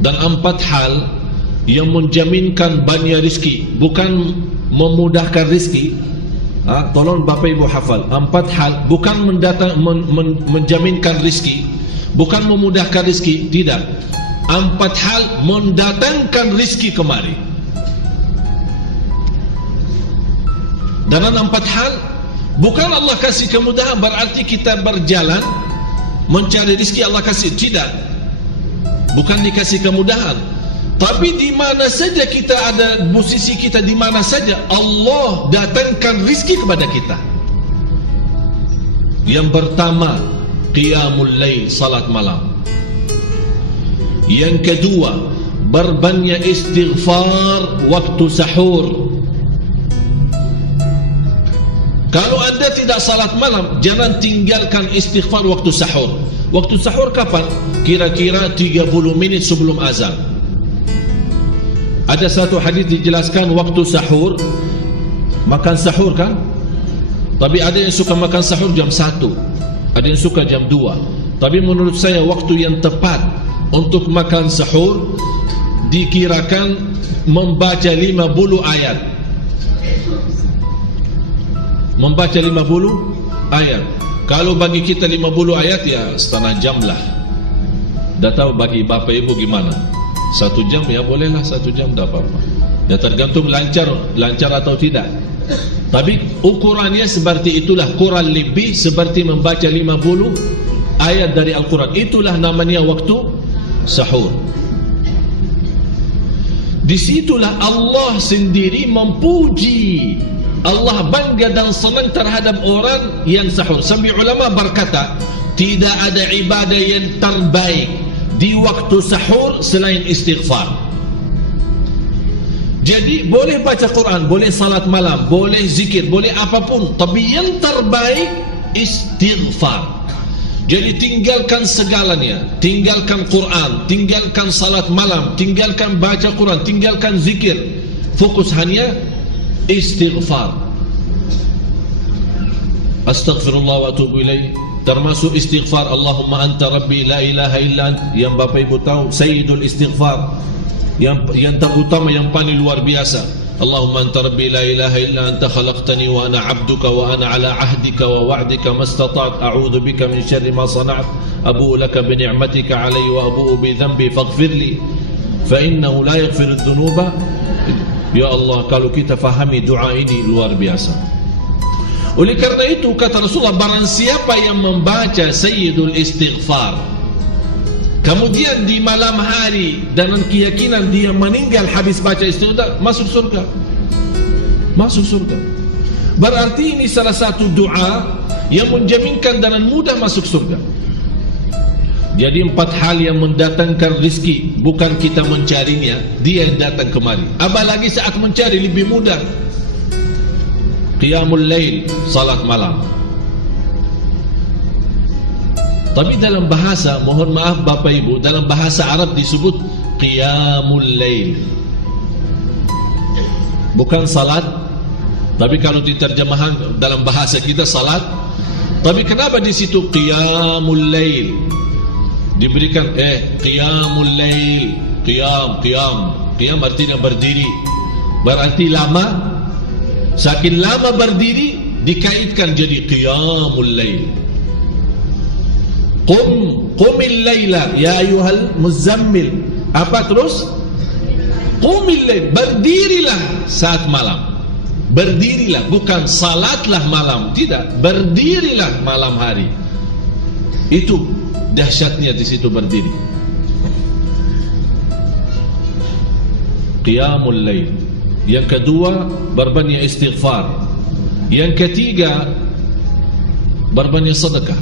dan 4 hal yang menjaminkan banyak rizki, bukan memudahkan rizki. Tolong Bapak Ibu hafal, 4 hal bukan menjaminkan rizki, bukan memudahkan rizki, tidak. 4 hal mendatangkan rizki kemari. Dalam 4 hal bukan Allah kasih kemudahan berarti kita berjalan mencari rizki Allah kasih, tidak. Bukan dikasih kemudahan, tapi di mana saja kita ada, posisi kita di mana saja, Allah datangkan rizki kepada kita. Yang pertama, qiyamul lail, salat malam. Yang kedua, berbanyak istighfar waktu sahur. Kalau anda tidak salat malam, jangan tinggalkan istighfar waktu sahur. Waktu sahur kapan? Kira-kira 30 menit sebelum azan. Ada satu hadis dijelaskan waktu sahur, makan sahur kan? Tapi ada yang suka makan sahur jam 1, ada yang suka jam 2. Tapi menurut saya waktu yang tepat untuk makan sahur dikirakan membaca 50 ayat. Membaca 50 ayat. Kalau bagi kita 50 ayat ya setengah jam lah. Dah tahu bagi Bapak Ibu gimana? 1 jam ya bolehlah, 1 jam dah apa-apa. Ya tergantung lancar atau tidak. Tapi ukurannya seperti itulah, kurang lebih seperti membaca 50 ayat dari Al-Quran. Itulah namanya waktu sahur. Disitulah Allah sendiri memuji, Allah bangga dan senang terhadap orang yang sahur. Sampai ulama berkata, tidak ada ibadah yang terbaik di waktu sahur selain istighfar. Jadi boleh baca Quran, boleh salat malam, boleh zikir, boleh apapun, tapi yang terbaik istighfar. Jadi tinggalkan segalanya, tinggalkan Quran, tinggalkan salat malam, tinggalkan baca Quran, tinggalkan zikir, fokus hanya istighfar. Astaghfirullah wa atubu ilaih, termasuk istighfar Allahumma anta rabbi la ilaha illa ant, yang Bapak Ibu tahu sayyidul istighfar, yang terutama, yang paling luar biasa. Allahumma anta rabbi la ilaha illa anta khalaqtani wa ana abduka wa ana ala ahdika wa wa'dika mastata'at a'udhu bika min syarri ma sana'at abu'u laka bi ni'matika alayya wa abu'u bi dhanbi faghfirli fa innahu la yaghfiru dhunuba. Ya Allah, kalau kita fahami doa ini luar biasa. Oleh karena itu kata Rasulullah, barang siapa yang membaca sayyidul istighfar kemudian di malam hari dengan keyakinan dia meninggal habis baca istighfar, masuk surga. Masuk surga. Berarti ini salah satu doa yang menjaminkan dengan mudah masuk surga. Jadi 4 hal yang mendatangkan rizki, bukan kita mencarinya, dia yang datang kemari. Apalagi saat mencari lebih mudah. Qiyamul lail, salat malam. Tapi dalam bahasa, mohon maaf Bapak Ibu, dalam bahasa Arab disebut qiyamul lail, bukan salat. Tapi kalau diterjemahkan dalam bahasa kita salat. Tapi kenapa di situ qiyamul lail? Diberikan qiyamul lail, qiyam artinya berdiri. Berarti lama. Saking lama berdiri dikaitkan jadi qiyamul lail. Qumil layla ya ayuhal muzammil. Apa terus? Qumil layl, berdirilah saat malam. Berdirilah, bukan salatlah malam, tidak, berdirilah malam hari. Itu dahsyatnya di situ berdiri. Qiyamul layl. Yang kedua, berbanyak istighfar. Yang ketiga, berbanyak sedekah.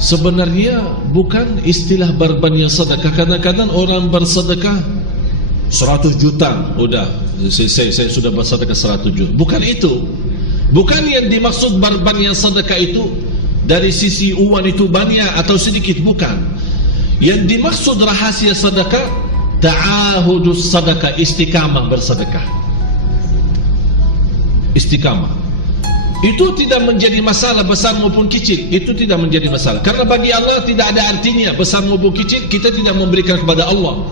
Sebenarnya bukan istilah berbanyak sedekah. Kadang-kadang orang bersedekah 100 juta, udah saya sudah bersedekah 100 juta. Bukan itu. Bukan yang dimaksud berbanyak sedekah itu dari sisi uang itu banyak atau sedikit, bukan. Yang dimaksud rahasia sedekah, ta'ahudus sedekah, istiqamah bersedekah. Istiqamah. Itu tidak menjadi masalah besar maupun kecil. Itu tidak menjadi masalah. Karena bagi Allah tidak ada artinya besar maupun kecil. Kita tidak memberikan kepada Allah,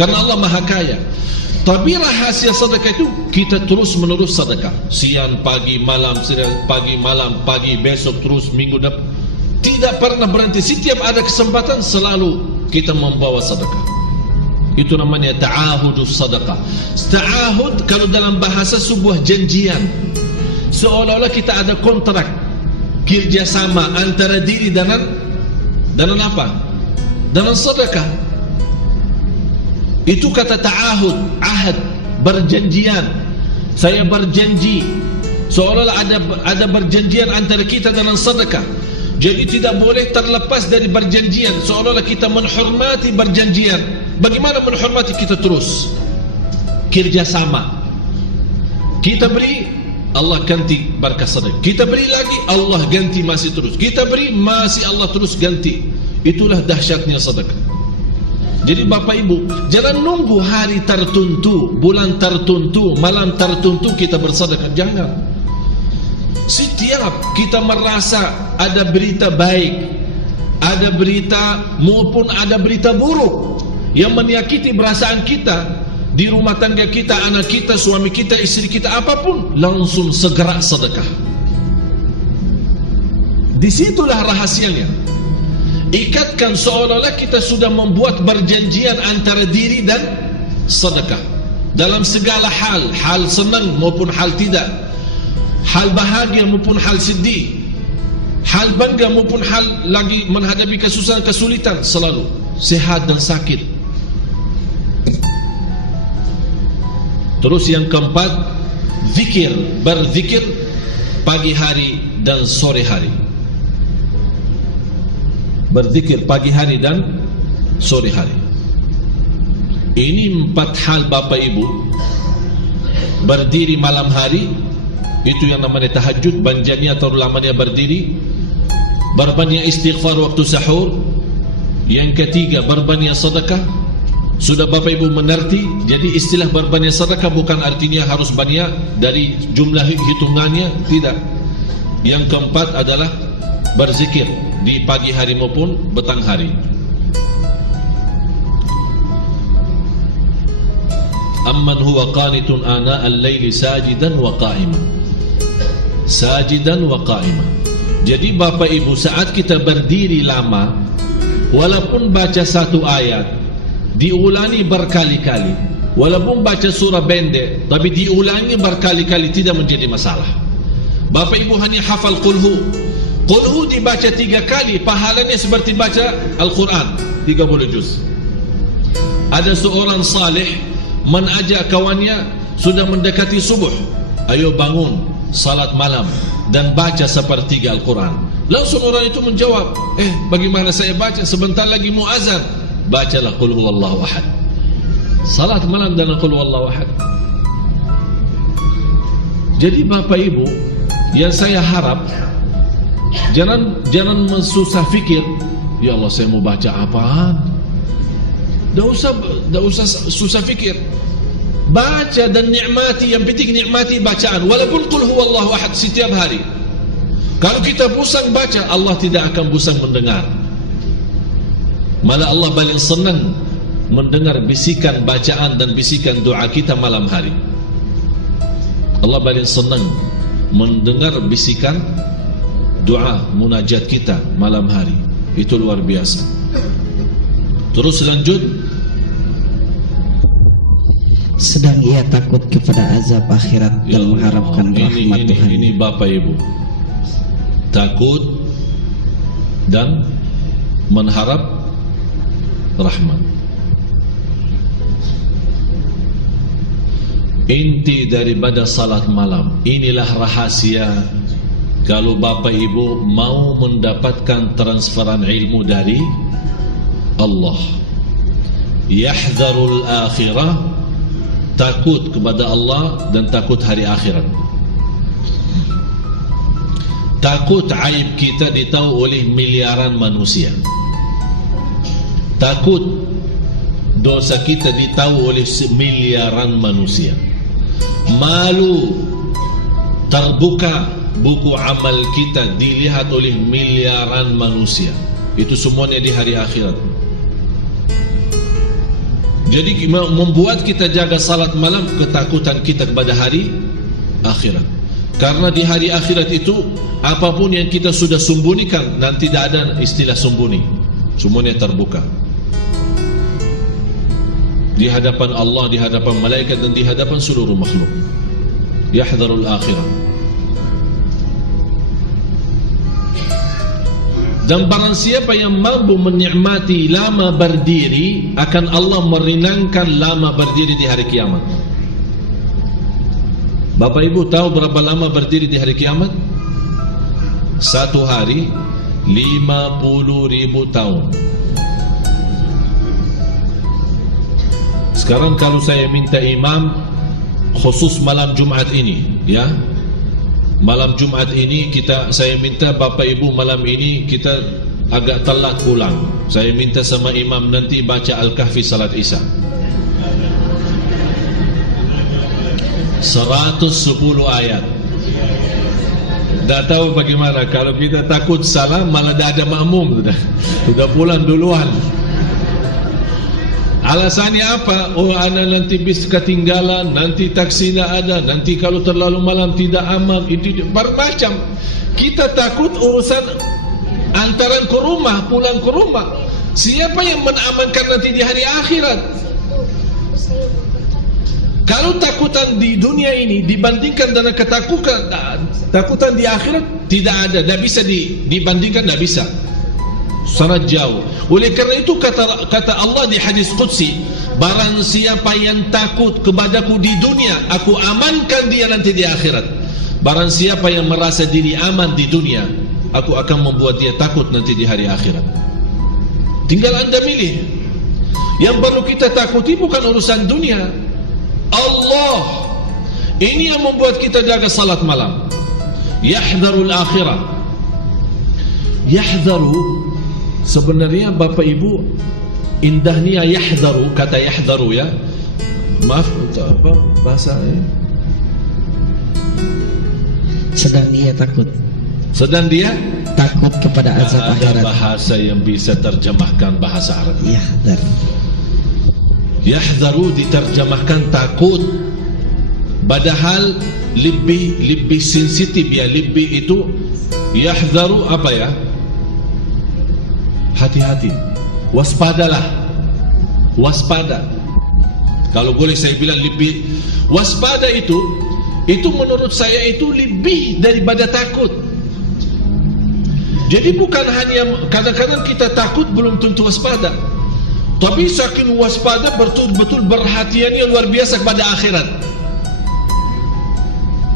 karena Allah Maha Kaya. Tapi rahasia sedekah itu kita terus menerus sedekah. Siang, pagi, malam, siang, pagi, malam, pagi, besok, terus minggu depan. Tidak pernah berhenti. Setiap ada kesempatan selalu kita membawa sedekah. Itu namanya ta'ahudus sedekah. Ta'ahud kalau dalam bahasa sebuah janjian. Seolah-olah kita ada kontrak kerjasama antara diri dan apa? Dengan sedekah. Itu kata ta'ahud, ahad, berjanjian. Saya berjanji. Seolah-olah ada berjanjian antara kita dengan sedekah. Jadi tidak boleh terlepas dari berjanjian. Seolah-olah kita menghormati berjanjian. Bagaimana menghormati? Kita terus kerjasama. Kita beri, Allah ganti berkah sedekah. Kita beri lagi, Allah ganti masih terus. Kita beri, masih Allah terus ganti. Itulah dahsyatnya sedekah. Jadi Bapak Ibu, jangan nunggu hari tertentu, bulan tertentu, malam tertentu kita bersedekah. Jangan. Setiap kita merasa ada berita baik, ada berita maupun ada berita buruk yang menyakiti perasaan kita di rumah tangga kita, anak kita, suami kita, istri kita, apapun, langsung segera sedekah. Disitulah rahasianya. Ikatkan seolah-olah kita sudah membuat perjanjian antara diri dan sedekah dalam segala hal, hal senang maupun hal tidak, hal bahagia maupun hal sedih, hal bangga maupun hal lagi menghadapi kesusahan, kesulitan, selalu sehat dan sakit. Terus yang keempat, zikir, berzikir pagi hari dan sore hari. Berzikir pagi hari dan sore hari. Ini 4 hal Bapak Ibu. Berdiri malam hari, itu yang namanya tahajud, banjanya atau lamanya berdiri. Berbanyak istighfar waktu sahur. Yang ketiga, berbanyak sedekah. Sudah Bapak Ibu mengerti. Jadi istilah berbanyak sedekah bukan artinya harus banyak dari jumlah hitungannya, tidak. Yang keempat adalah berzikir di pagi hari maupun petang hari. Amman huwa qanitun ana al-laili sajidan wa qa'iman. Sajidan wa qa'iman. Jadi Bapak Ibu, saat kita berdiri lama, walaupun baca satu ayat, diulangi berkali-kali, walaupun baca surah pendek, tapi diulangi berkali-kali, tidak menjadi masalah. Bapak Ibu hanya hafal qulhu. Qulhu dibaca 3 kali, pahalanya seperti baca Al-Quran 30 juz. Ada seorang salih mengajak kawannya, sudah mendekati subuh, ayo bangun, salat malam dan baca sepertiga Al-Quran. Langsung orang itu menjawab, bagaimana saya baca? Sebentar lagi mau azan. Bacalah Qul huwallahu ahad. Salat malam dan Qul huwallahu ahad. Jadi Bapak Ibu, yang saya harap, jangan mensusah fikir, ya Allah saya mau baca apaan. Tidak usah susah fikir. Baca dan nikmati, yang penting nikmati bacaan. Walaupun Qul huwallahu ahad setiap hari. Kalau kita pusing baca, Allah tidak akan pusing mendengar. Malah Allah paling senang mendengar bisikan bacaan dan bisikan doa kita malam hari. Allah paling senang mendengar bisikan doa munajat kita malam hari. Itu luar biasa. Terus lanjut. Sedang ia takut kepada azab akhirat dan mengharapkan rahmat Tuhan. Ini Bapak Ibu, takut dan mengharap rahmat. Inti daripada salat malam. Inilah rahasia kalau Bapak Ibu mau mendapatkan transferan ilmu dari Allah. Yahdharul akhirah, takut kepada Allah dan takut hari akhirat. Takut aib kita ditahu oleh miliaran manusia. Takut dosa kita ditahu oleh miliaran manusia. Malu terbuka buku amal kita dilihat oleh miliaran manusia. Itu semuanya di hari akhirat. Jadi membuat kita jaga salat malam ketakutan kita kepada hari akhirat. Karena di hari akhirat itu apapun yang kita sudah sembunyikan, nanti tidak ada istilah sembunyi, semuanya terbuka di hadapan Allah, di hadapan malaikat, dan di hadapan seluruh makhluk. Yahdharul akhirah. Dan barang siapa yang mampu menikmati lama berdiri, akan Allah meringankan lama berdiri di hari kiamat. Bapak Ibu tahu berapa lama berdiri di hari kiamat? Satu hari 50.000 tahun. Sekarang kalau saya minta imam khusus malam Jumat ini, ya, malam Jumat ini saya minta Bapak Ibu malam ini kita agak telat pulang. Saya minta sama imam nanti baca Al-Kahfi salat Isya 110 ayat. Tak tahu bagaimana kalau kita takut salah malah dah ada makmum sudah pulang duluan. Alasannya apa? Oh, anak nanti bis ketinggalan, nanti taksi tak ada, nanti kalau terlalu malam tidak aman. Itu bermacam. Kita takut urusan antaran ke rumah, pulang ke rumah. Siapa yang menamankan nanti di hari akhirat? Kalau takutan di dunia ini dibandingkan dengan takutan di akhirat, tidak ada, tidak bisa dibandingkan, tidak bisa. Sangat jauh. Oleh kerana itu kata Allah di hadis qudsi, barang siapa yang takut kepadaku di dunia, aku amankan dia nanti di akhirat. Barang siapa yang merasa diri aman di dunia, aku akan membuat dia takut nanti di hari akhirat. Tinggal anda milih. Yang perlu kita takuti bukan urusan dunia, Allah. Ini yang membuat kita jaga salat malam. Yahdharul akhirah. Yahdharu, sebenarnya Bapak Ibu, indahnya yahdharu, kata yahdharu, ya. Maaf, apa bahasanya? Sedang dia takut. Sedang dia takut kepada azab akhirat. Ada bahasa yang bisa terjemahkan bahasa Arab. Yahdhar. Yahdharu diterjemahkan takut. Padahal lebih sensitif, ya. Lebih itu yahdharu apa, ya? Hati-hati, waspadalah, waspada. Kalau boleh saya bilang lebih waspada itu menurut saya itu lebih daripada takut. Jadi bukan hanya kadang-kadang kita takut belum tentu waspada, tapi saking waspada betul-betul perhatiannya luar biasa kepada akhirat.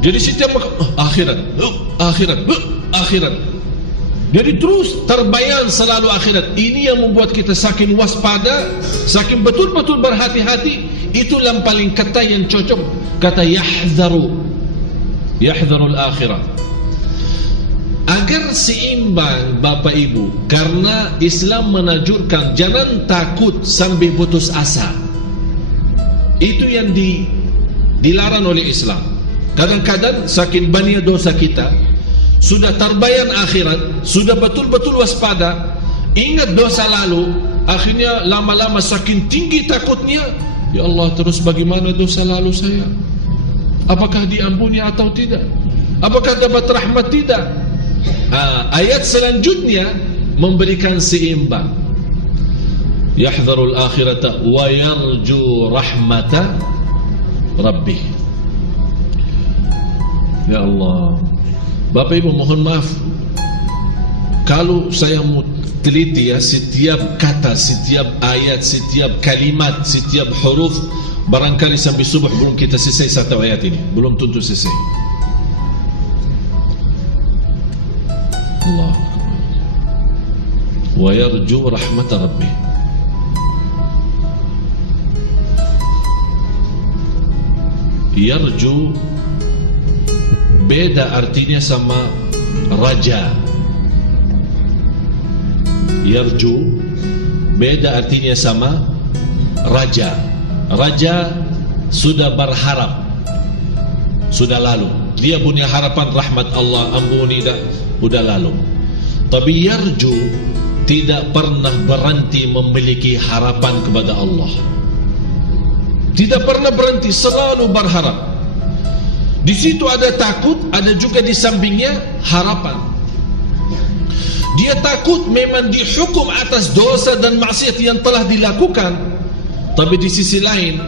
Jadi setiap akhirat. Jadi terus terbayang selalu akhirat. Ini yang membuat kita saking waspada, saking betul-betul berhati-hati. Itulah yang paling kata yang cocok, kata yahdharu, yahdharul akhirah. Agar seimbang Bapak Ibu, karena Islam menanjurkan jangan takut sampai putus asa. Itu yang dilarang oleh Islam. Kadang-kadang saking banyak dosa kita, sudah terbayang akhirat, sudah betul-betul waspada, ingat dosa lalu, akhirnya lama-lama saking tinggi takutnya, ya Allah, terus bagaimana dosa lalu saya? Apakah diampuni atau tidak? Apakah dapat rahmat tidak? Ayat selanjutnya memberikan seimbang. Yahdharul akhirata wa yarju rahmata rabbih. Ya Allah, Bapak Ibu mohon maaf kalau saya mau teliti, ya, setiap kata, setiap ayat, setiap kalimat, setiap huruf. Barangkali sampai subuh belum kita selesai satu ayat ini, belum tentu selesai. Allah, wa yarju rahmat Rabbih. Yarju beda artinya sama raja. Yarju beda artinya sama raja. Raja sudah berharap, sudah lalu. dia punya harapan rahmat Allah, ampuni dah, udah lalu. Tapi yarju tidak pernah berhenti memiliki harapan kepada Allah. Tidak pernah berhenti, selalu berharap. Di situ ada takut, ada juga di sampingnya harapan. Dia takut memang dihukum atas dosa dan maksiat yang telah dilakukan, tapi di sisi lain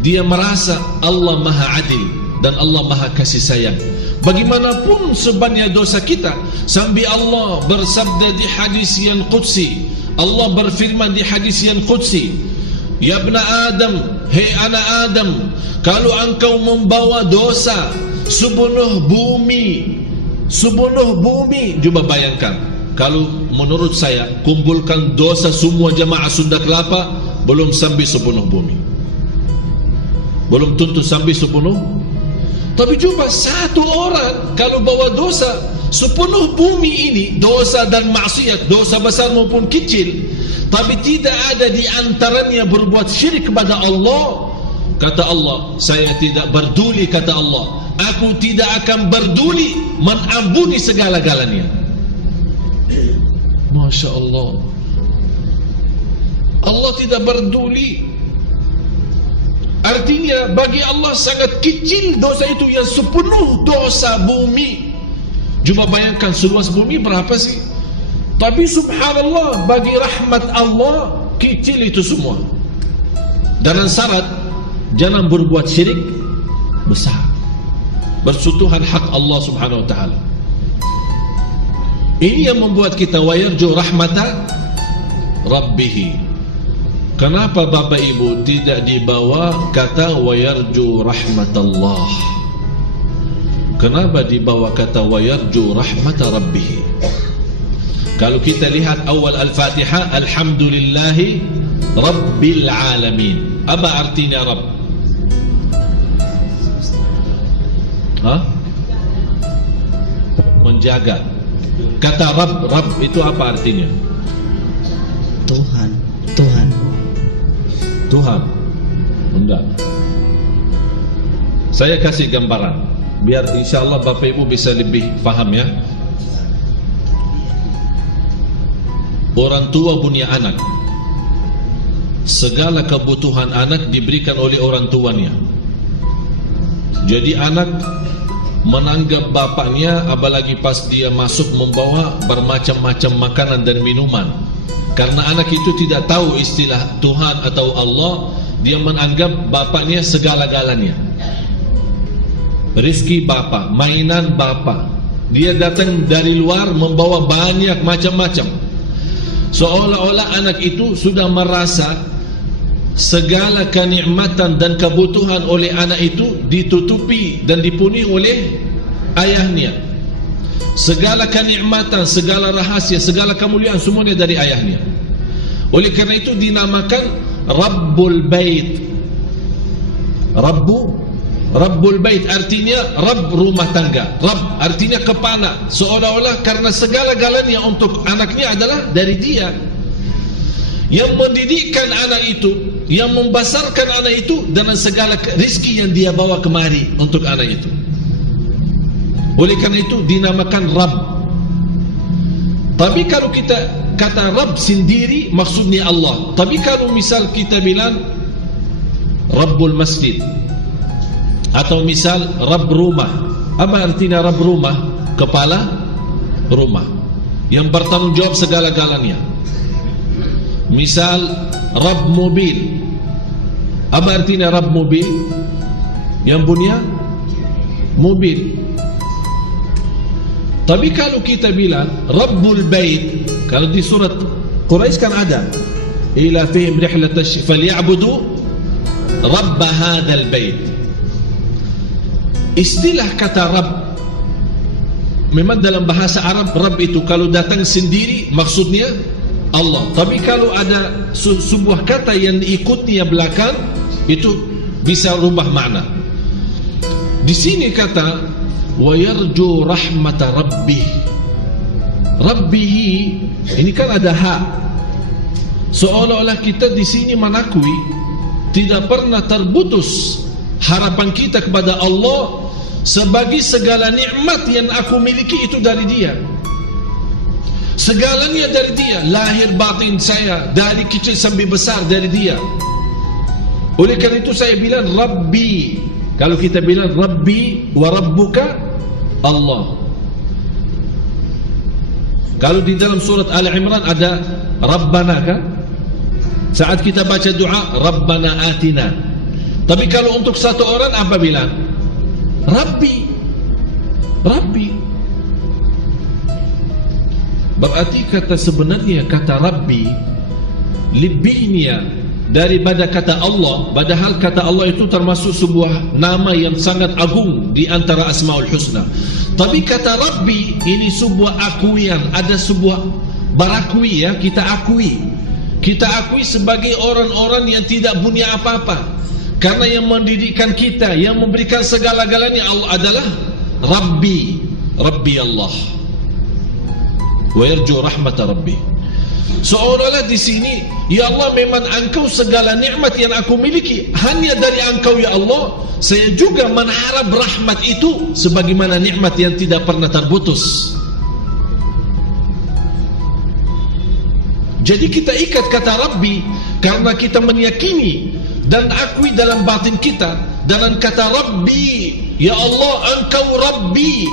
dia merasa Allah Maha Adil dan Allah Maha Kasih Sayang. Bagaimanapun sebanyak dosa kita, sambil Allah bersabda di hadis yang qudsi, Allah berfirman di hadis yang qudsi, ya ibna Adam, hei anak Adam, kalau engkau membawa dosa sepenuh bumi, coba bayangkan, kalau menurut saya kumpulkan dosa semua jamaah Sunda Kelapa, belum sampai sepenuh bumi, belum tentu sampai sepenuh. Tapi coba satu orang kalau bawa dosa sepenuh bumi ini, dosa dan maksiat, dosa besar maupun kecil, tapi tidak ada di antaranya berbuat syirik kepada Allah, kata Allah, saya tidak peduli, kata Allah, aku tidak akan peduli mengampuni segala-galanya. Masya Allah, Allah tidak peduli. Artinya bagi Allah sangat kecil dosa itu yang sepenuh dosa bumi. Coba bayangkan seluas bumi berapa sih? Tapi subhanallah, bagi rahmat Allah kecil itu semua. Dengan syarat jangan berbuat syirik besar, bersentuhan hak Allah subhanahu wa ta'ala. Ini yang membuat kita wayarju rahmata Rabbih. Kenapa Bapak Ibu tidak dibawa kata wayarju rahmatallah? Kenapa dibawa kata wayarju rahmata Rabbih? Kalau kita lihat awal Al-Fatihah, alhamdulillahi Rabbil Alamin. Apa artinya Rabb? Menjaga. Kata Rabb itu apa artinya? Tuhan. Enggak. Saya kasih gambaran biar insyaallah Bapak Ibu bisa lebih paham ya. Orang tua punya anak, segala kebutuhan anak diberikan oleh orang tuanya. Jadi anak menanggap bapaknya, apalagi pas dia masuk membawa bermacam-macam makanan dan minuman. Karena anak itu tidak tahu istilah Tuhan atau Allah, dia menganggap bapaknya segala-galanya. Rizki bapak, mainan bapak. Dia datang dari luar membawa banyak macam-macam. Seolah-olah anak itu sudah merasa segala kenikmatan dan kebutuhan oleh anak itu ditutupi dan dipenuhi oleh ayahnya. Segala kenikmatan, segala rahasia, segala kemuliaan semuanya dari ayahnya. Oleh karena itu dinamakan Rabbul Bait. Rabbul Bait artinya Rabb rumah tangga. Rabb artinya kepala. Seolah-olah karena segala-galanya untuk anaknya adalah dari dia. Yang mendidikkan anak itu, yang membesarkan anak itu dengan segala rezeki yang dia bawa kemari untuk anak itu. Oleh karena itu dinamakan Rabb. Tapi kalau kita kata Rabb sendiri maksudnya Allah. Tapi kalau misal kita bilang Rabbul Masjid atau misal Rabb rumah, apa artinya Rabb rumah? Kepala rumah yang bertanggung jawab segala-galanya. Misal Rabb mobil, apa artinya Rabb mobil? Yang punya mobil. Tapi kalau kita bilang Rabbul Bait, kalau di surat Quraisy kan ada ila fihim rihlatash falyabudu rabb hadzal bait. Istilah kata Rabb memang dalam bahasa Arab, Rabb itu kalau datang sendiri maksudnya Allah. Tapi kalau ada sebuah kata yang diikutnya belakang, itu bisa rubah makna. Di sini kata wa yarju rahmata rabbih. Rabbih ini kan ada hak. Seolah-olah kita di sini mengakui tidak pernah terputus harapan kita kepada Allah sebagai segala nikmat yang aku miliki itu dari Dia. Segalanya dari Dia, lahir batin saya dari kecil sampai besar dari Dia. Oleh karena itu saya bilang Rabbi. Kalau kita bilang Rabbi wa Rabbuka Allah. Kalau di dalam surat Ali Imran ada Rabbana kan? Saat kita baca doa Rabbana atina. Tapi kalau untuk satu orang apa bilang? Rabbi. Rabbi. Berarti kata sebenarnya kata Rabbi lebihnya daripada kata Allah, padahal kata Allah itu termasuk sebuah nama yang sangat agung di antara Asmaul Husna. Tapi kata Rabbi ini sebuah akuian, ada sebuah barakui ya, kita akui. Kita akui sebagai orang-orang yang tidak punya apa-apa. Karena yang mendidikkan kita, yang memberikan segala-galanya Allah adalah Rabbi. Rabbi Allah. Wa yarju rahmat Rabbi. Seolah-olah di sini, ya Allah memang Engkau segala nikmat yang aku miliki hanya dari Engkau ya Allah. Saya juga mengharap rahmat itu sebagaimana nikmat yang tidak pernah terputus. Jadi kita ikat kata Rabbi karena kita meyakini dan akui dalam batin kita dengan kata Rabbi, ya Allah Engkau Rabbi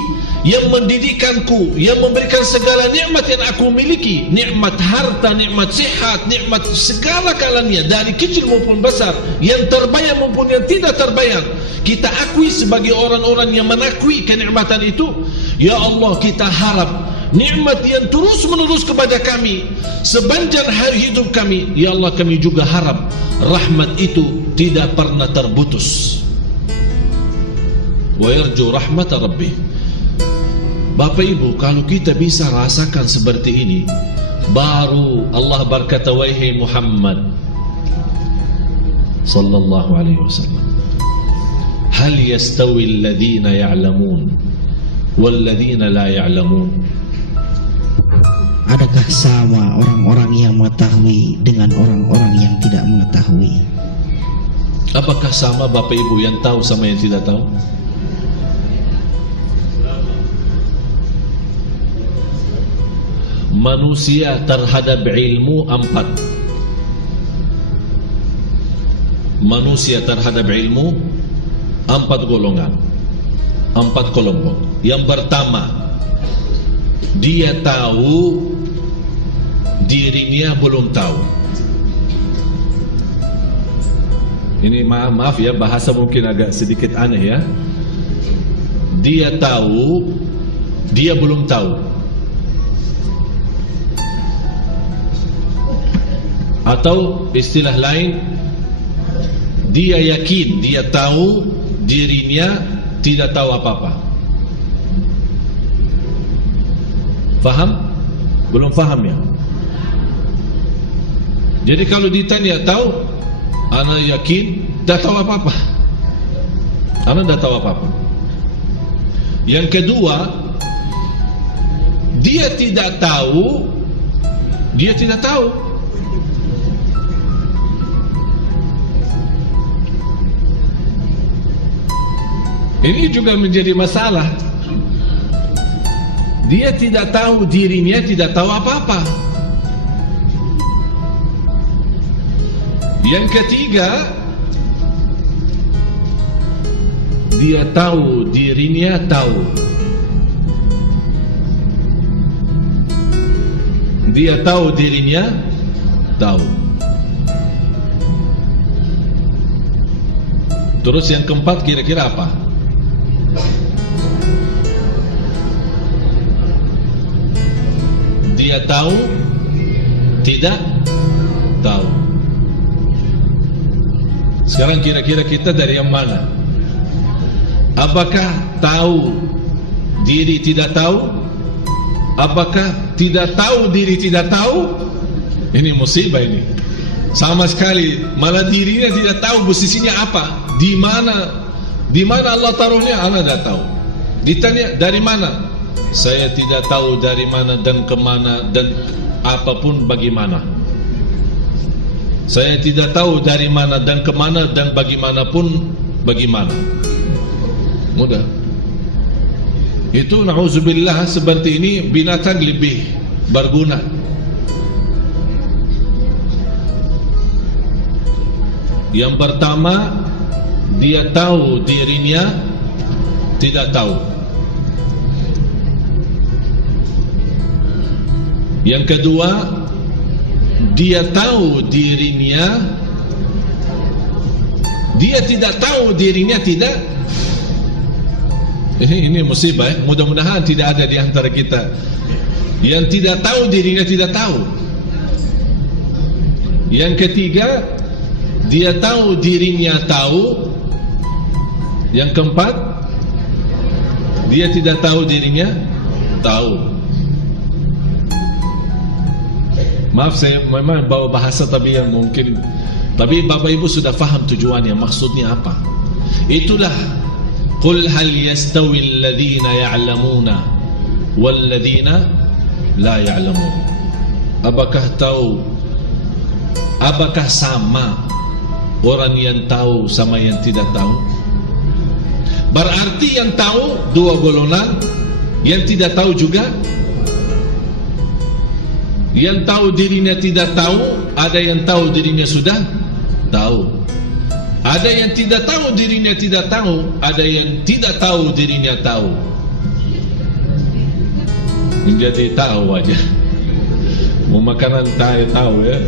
yang mendidikkanku, yang memberikan segala nikmat yang aku miliki, nikmat harta, nikmat sehat, nikmat segala kalanya dari kecil maupun besar, yang terbayang maupun yang tidak terbayang. Kita akui sebagai orang-orang yang mengakui kenikmatan itu. Ya Allah, kita harap nikmat yang terus menerus kepada kami sepanjang hari hidup kami. Ya Allah, kami juga harap rahmat itu tidak pernah terputus. Wa yarju rahmat Rabbi. Bapak Ibu, kalau kita bisa rasakan seperti ini, baru Allah berkata, wahai Muhammad sallallahu alaihi wasallam, hal yastawi alladhina ya'lamun walladhina la ya'lamun. Adakah sama orang-orang yang mengetahui dengan orang-orang yang tidak mengetahui? Apakah sama Bapak Ibu yang tahu sama yang tidak tahu? Manusia terhadap ilmu 4. Manusia terhadap ilmu 4 golongan, 4 kelompok. Yang pertama, dia tahu dirinya belum tahu. Ini maaf ya, bahasa mungkin agak sedikit aneh ya. Dia tahu, dia belum tahu. Atau istilah lain, dia yakin, dia tahu dirinya tidak tahu apa-apa. Faham? Belum faham ya? Jadi kalau ditanya tahu, ana yakin tidak tahu apa-apa. Ana tidak tahu apa-apa. Yang kedua, dia tidak tahu, dia tidak tahu. Ini juga menjadi masalah. Dia tidak tahu dirinya, tidak tahu apa-apa. Yang ketiga, dia tahu dirinya tahu. Dia tahu dirinya tahu. Terus yang keempat kira-kira apa? Dia tahu, tidak tahu. Sekarang kira-kira kita dari yang mana? Apakah tahu diri tidak tahu? Apakah tidak tahu diri tidak tahu? Ini musibah ini. Sama sekali, malah dirinya tidak tahu posisinya apa, di mana Allah taruhnya, ana tidak tahu. Ditanya dari mana? Saya tidak tahu dari mana dan kemana dan apapun bagaimana. Saya tidak tahu dari mana dan kemana dan bagaimanapun bagaimana. Mudah. Itu na'udzubillah, seperti ini binatang lebih berguna. Yang pertama, dia tahu dirinya tidak tahu. Yang kedua, dia tahu dirinya, dia tidak tahu dirinya tidak. Ini musibah. Mudah-mudahan tidak ada di antara kita yang tidak tahu dirinya tidak tahu. Yang ketiga, dia tahu dirinya tahu. Yang keempat, dia tidak tahu dirinya tahu. Maaf, saya memang bawa bahasa tapi yang mungkin, tapi Bapak Ibu sudah faham tujuannya, maksudnya apa. Itulah qul hal yastawi alladhina ya'lamuna walladhina la ya'lamun. Apakah tahu, apakah sama orang yang tahu sama yang tidak tahu? Berarti yang tahu dua golongan, yang tidak tahu juga. Yang tahu dirinya tidak tahu, ada yang tahu dirinya sudah tahu. Ada yang tidak tahu dirinya tidak tahu, ada yang tidak tahu dirinya tahu. Menjadi tahu aja. Mau makanan tahu ya.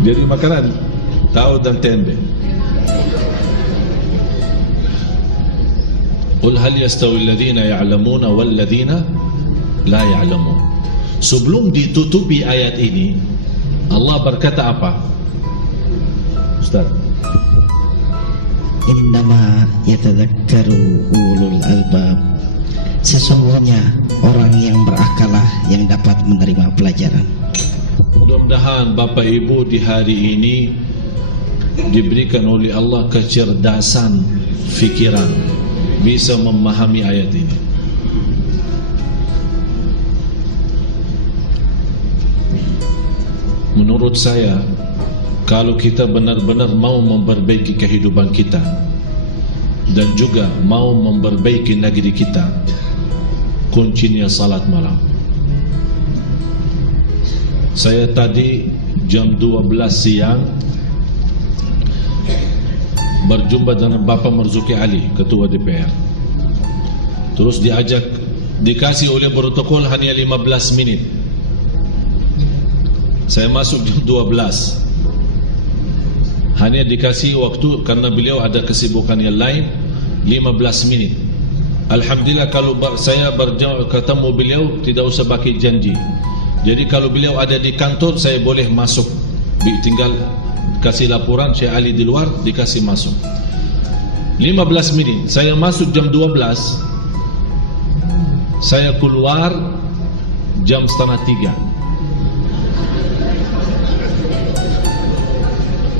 Jadi makanan tahu dan tempe. Qul hal yastawi alladhina ya'lamuna wal ladhina la ya'lamun. Sebelum ditutupi ayat ini, Allah berkata apa? Ustaz, Innama yatadzakkaru ulul albab. Sesungguhnya orang yang berakalah yang dapat menerima pelajaran. mudah-mudahan Bapak Ibu di hari ini diberikan oleh Allah kecerdasan fikiran, bisa memahami ayat ini. Menurut saya, kalau kita benar-benar mau memperbaiki kehidupan kita dan juga mau memperbaiki negeri kita, kuncinya salat malam. Saya tadi jam 12 siang berjumpa dengan Bapak Marzuki Ali, Ketua DPR. Terus dikasih oleh protokol hanya 15 menit. Saya masuk jam 12. Hanya dikasih waktu karena beliau ada kesibukan yang lain 15 menit. Alhamdulillah kalau saya ketemu beliau tidak usah pakai janji. Jadi kalau beliau ada di kantor saya boleh masuk. Tinggal kasih laporan Syekh Ali di luar, dikasih masuk. 15 menit. Saya masuk jam 12. Saya keluar jam 2:30.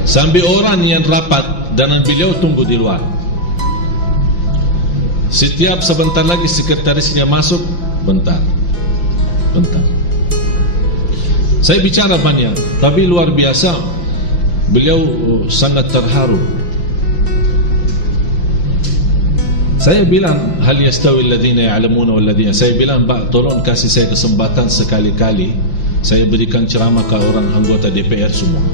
Sampai orang yang rapat dengan beliau tunggu di luar. Setiap sebentar lagi sekretarisnya masuk, bentar. Saya bicara banyak, tapi luar biasa. Beliau sangat terharu. Saya bilang, hal yastawi alladhina ya'lamuna wal ladhina. Saya bilang, Pak, tolong kasih saya kesempatan sekali-kali saya berikan ceramah ke orang anggota DPR semua.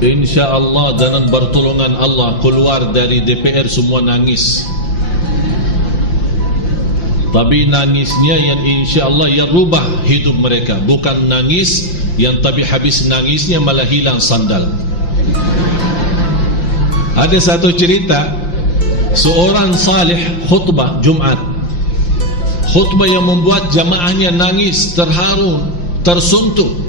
InsyaAllah dengan pertolongan Allah keluar dari DPR semua nangis. Tapi nangisnya yang insyaAllah yang rubah hidup mereka. Bukan nangis yang tapi habis nangisnya malah hilang sandal. Ada satu cerita, seorang salih khutbah Jumat. Khutbah yang membuat jamaahnya nangis, terharu, tersentuh.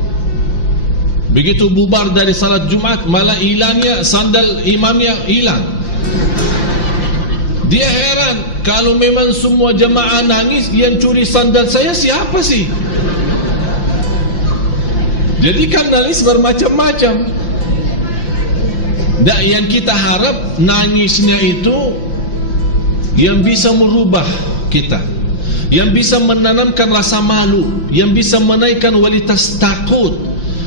Begitu bubar dari salat Jumat, malah hilangnya sandal imamnya hilang. Dia heran, kalau memang semua jemaah nangis, yang curi sandal saya siapa sih? Jadi kan nangis bermacam-macam. Dan yang kita harap nangisnya itu yang bisa merubah kita, yang bisa menanamkan rasa malu, yang bisa menaikkan kualitas takut,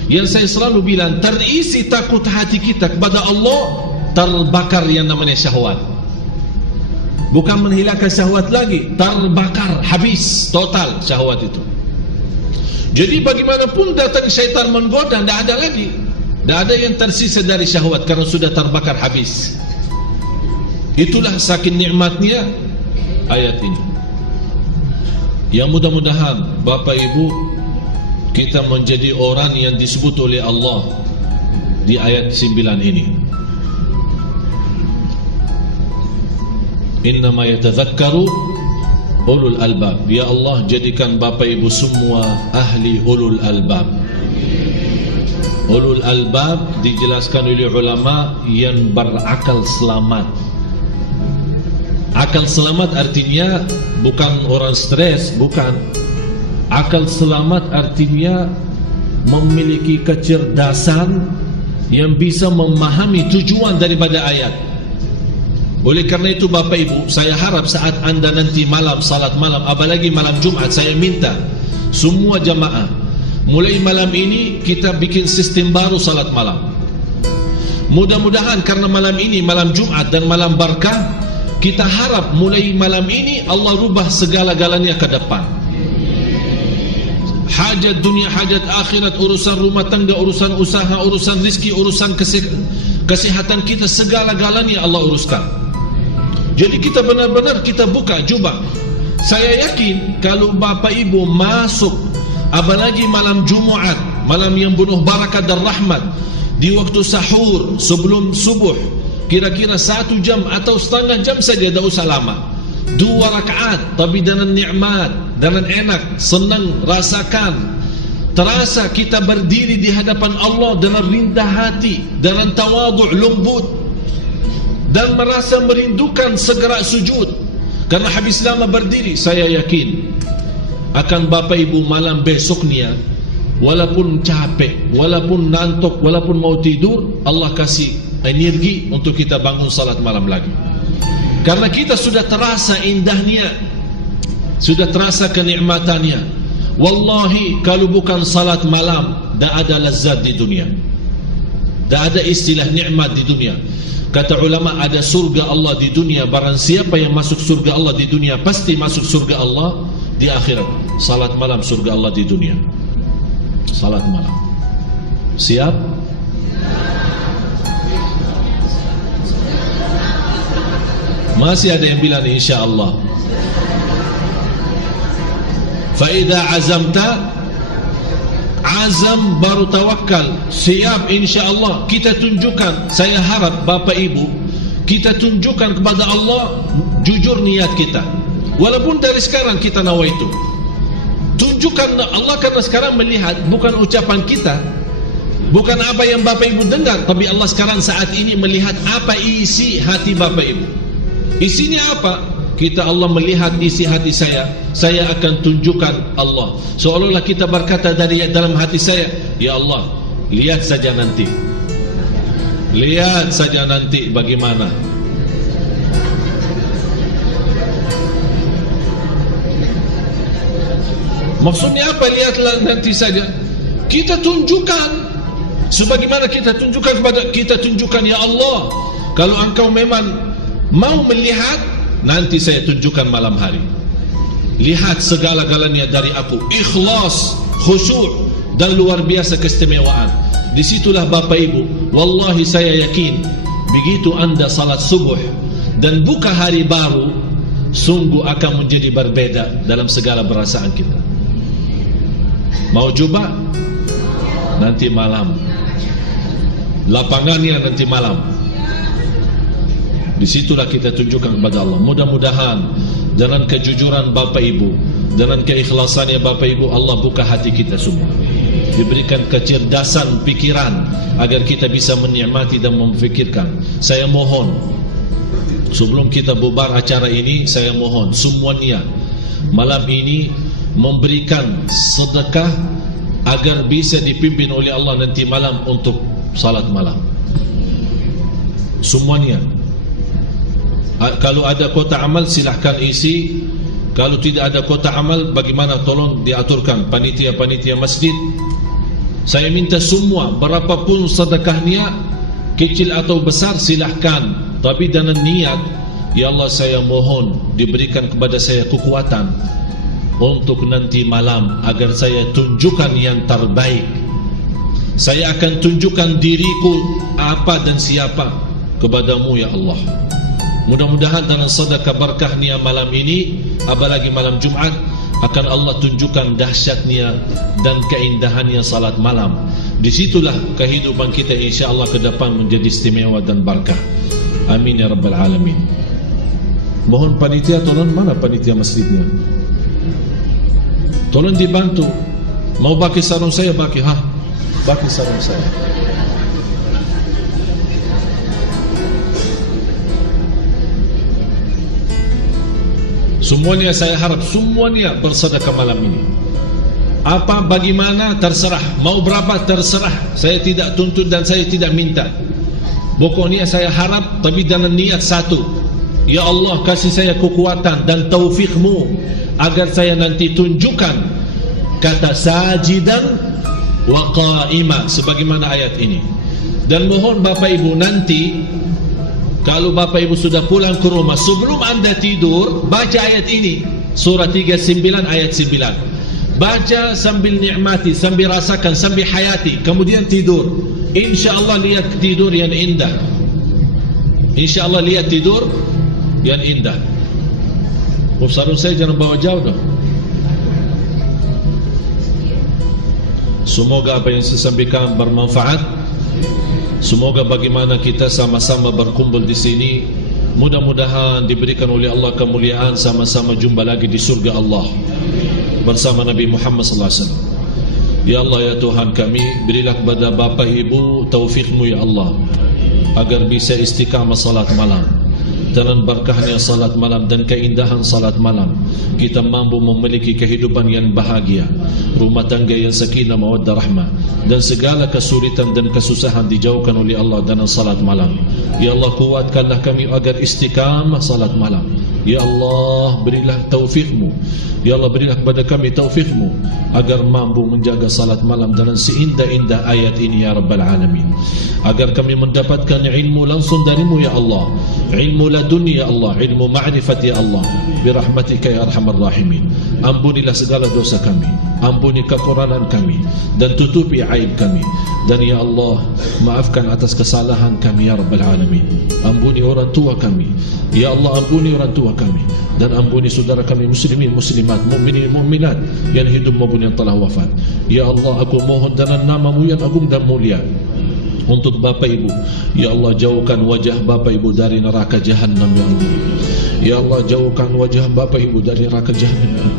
Yang saya selalu bilang, terisi takut hati kita kepada Allah, terbakar yang namanya syahwat. Bukan menghilangkan syahwat lagi, terbakar, habis total syahwat itu. Jadi bagaimanapun datang syaitan menggoda, tidak ada lagi, tidak ada yang tersisa dari syahwat karena sudah terbakar habis. Itulah saking nikmatnya ayat ini. Yang mudah-mudahan Bapak Ibu, kita menjadi orang yang disebut oleh Allah di ayat 9 ini. Innama yatadzakkaru ulul albab. Ya Allah, jadikan Bapak Ibu semua ahli ulul albab. Ulul albab dijelaskan oleh ulama yang berakal selamat. Akal selamat artinya bukan orang stres, bukan. Akal selamat artinya memiliki kecerdasan yang bisa memahami tujuan daripada ayat. Oleh karena itu Bapak Ibu, saya harap saat anda nanti malam salat malam, apalagi malam Jumat, saya minta semua jamaah mulai malam ini kita bikin sistem baru salat malam. Mudah-mudahan karena malam ini malam Jumat dan malam berkah, kita harap mulai malam ini Allah rubah segala-galanya ke depan. Hajat dunia, hajat akhirat, urusan rumah tangga, urusan usaha, urusan rizki, urusan kesehatan kita, segala-galanya Allah uruskan. Jadi kita benar-benar kita buka jubah. Saya yakin kalau Bapak Ibu masuk, apalagi malam Jumat, malam yang penuh barakat dan rahmat, di waktu sahur sebelum subuh, kira-kira 1 jam atau setengah jam saja, tidak usah lama, 2 rakaat tapi dengan nikmat, dengan enak, senang, rasakan, terasa kita berdiri di hadapan Allah dengan rendah hati, dengan tawadhu, lembut, dan merasa merindukan segera sujud karena habis lama berdiri. Saya yakin akan Bapak Ibu malam besoknya, walaupun capek, walaupun ngantuk, walaupun mau tidur, Allah kasih energi untuk kita bangun salat malam lagi. Karena kita sudah terasa indahnya, sudah terasa kenikmatannya. Wallahi kalau bukan salat malam, tak ada lazat di dunia, tak ada istilah nikmat di dunia. Kata ulama, ada surga Allah di dunia. Barang siapa yang masuk surga Allah di dunia, pasti masuk surga Allah di akhirat. Salat malam surga Allah di dunia. Salat malam. Siap? Masih ada yang bilang insyaAllah. Fa'idha azamta, azam baru tawakal. Siap insyaAllah. Kita tunjukkan, saya harap Bapak Ibu, kita tunjukkan kepada Allah jujur niat kita. Walaupun dari sekarang kita nawaitu, tunjukkan Allah, karena sekarang melihat bukan ucapan kita, bukan apa yang Bapak Ibu dengar, tapi Allah sekarang saat ini melihat apa isi hati Bapak Ibu. Isinya apa? Kita, Allah melihat isi hati saya akan tunjukkan Allah. Seolah-olah kita berkata dari dalam hati saya, ya Allah, lihat saja nanti, lihat saja nanti bagaimana. Maksudnya apa? Lihatlah nanti saja. Kita tunjukkan sebagaimana kita tunjukkan kepada, kita tunjukkan, ya Allah, kalau engkau memang mau melihat, nanti saya tunjukkan malam hari. Lihat segala-galanya dari aku, ikhlas, khusyuk, dan luar biasa keistimewaan. Disitulah Bapak Ibu, wallahi saya yakin, begitu anda salat subuh dan buka hari baru, sungguh akan menjadi berbeda dalam segala perasaan kita. Mau coba? Nanti malam, lapangannya nanti malam. Disitulah kita tunjukkan kepada Allah. Mudah-mudahan dengan kejujuran Bapak Ibu, dengan keikhlasannya Bapak Ibu, Allah buka hati kita semua, diberikan kecerdasan pikiran agar kita bisa menikmati dan memfikirkan. Saya mohon, sebelum kita bubar acara ini, saya mohon semuanya malam ini memberikan sedekah agar bisa dipimpin oleh Allah nanti malam untuk salat malam. Semuanya. Kalau ada kota amal silahkan isi. Kalau tidak ada kota amal, bagaimana tolong diaturkan panitia-panitia masjid Saya minta semua, berapapun sedekahnya, kecil atau besar silahkan, tapi dengan niat, ya Allah saya mohon diberikan kepada saya kekuatan untuk nanti malam agar saya tunjukkan yang terbaik. Saya akan tunjukkan diriku apa dan siapa kepadamu ya Allah. Mudah-mudahan dalam sedekah berkahnya malam ini, apalagi malam Jumat, akan Allah tunjukkan dahsyatnya dan keindahannya salat malam. Disitulah kehidupan kita insya Allah ke depan menjadi istimewa dan berkah. Amin ya Rabbal Alamin. Mohon panitia tolong, mana panitia masjidnya? Tolong dibantu. Mau pakai sarung saya pakai, pakai sarung saya. Semuanya saya harap semuanya bersedekah malam ini. Apa bagaimana terserah, mau berapa terserah. Saya tidak tuntut dan saya tidak minta. Pokoknya saya harap, tapi dengan niat satu. Ya Allah kasih saya kekuatan dan taufikmu agar saya nanti tunjukkan kata sajidan wa qa'ima sebagaimana ayat ini. Dan mohon Bapak Ibu nanti kalau Bapak Ibu sudah pulang ke rumah, sebelum Anda tidur baca ayat ini, surah 39 ayat 9. Baca sambil nikmati, sambil rasakan, sambil hayati, kemudian tidur. InsyaAllah lihat tidur yang indah. InsyaAllah lihat tidur yang indah. Sarung saya jangan bawa jauh dong. Semoga apa yang saya sampaikan bermanfaat. Semoga bagaimana kita sama-sama berkumpul di sini, mudah-mudahan diberikan oleh Allah kemuliaan, sama-sama jumpa lagi di surga Allah bersama Nabi Muhammad sallallahu alaihi wasallam. Ya Allah ya Tuhan kami, berilah kepada Bapak Ibu taufikmu ya Allah agar bisa istiqamah salat malam. Dengan berkahnya salat malam dan keindahan salat malam, kita mampu memiliki kehidupan yang bahagia, rumah tangga yang sakinah mawaddah rahmah, dan segala kesulitan dan kesusahan dijauhkan oleh Allah dalam salat malam. Ya Allah kuatkanlah kami agar istiqamah salat malam. Ya Allah berilah taufikmu. Ya Allah berilah kepada kami taufikmu agar mampu menjaga salat malam dengan seindah-indah ayat ini ya Rabbal Alamin. Agar kami mendapatkan ilmu langsung darimu ya Allah, ilmu laduni ya Allah, ilmu ma'rifat ya Allah, birahmatika ya Arhamar Rahimin. Ampunilah segala dosa kami, ampuni kekurangan kami, dan tutupi aib kami. Dan ya Allah maafkan atas kesalahan kami ya Rabbal Alamin. Ampuni orang tua kami ya Allah, ampuni orang tua kami, dan ampuni saudara kami muslimin muslimat, mukminin mukminat yang hidup maupun yang telah wafat. Ya Allah aku mohon dengan nama-Mu yang agung dan mulia untuk Bapak Ibu, ya Allah jauhkan wajah Bapak Ibu dari neraka Jahannam ya Allah. Ya Allah jauhkan wajah Bapak Ibu dari neraka Jahannam ya Allah.